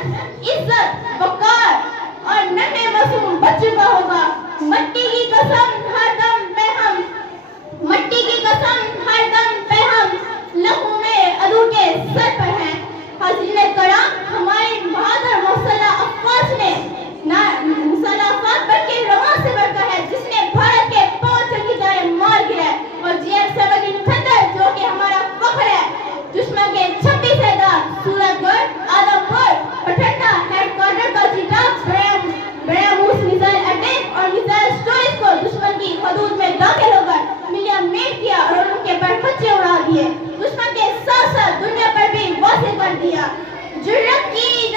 شخص عزت وقار اور ننھے معصوم بچ چکا ہوگا. مٹی کی قسم ہر دم پہ ہم مٹی کی قسم ہر دم پہ ہم لہو میں عدو کے سر پر ہیں. حاضرین کرام, ہمارے بہادر مسلح افواج نے مسلح افواج بڑھ کے رواں سے بڑھ کر ہے جس نے بھارت کے 5 جنگی جانیں مار گرائے. اور GF-17 کھنڈر جو کہ ہمارا فخر ہے, دشمن کے 26 اعداد سورت گڑھ, آدم پور, بٹھنڈا ہیڈ کوارٹر کا چٹاپ برہموس میزائل اٹیک اور میزائل اسٹوریج کو دشمن کی حدود میں داخل ہو کر ملین میٹ کیا اور ان کے پر خچے اڑا دیے. دشمن کے ساتھ ساتھ دنیا پر بھی واضح کر دیا. جرأت کی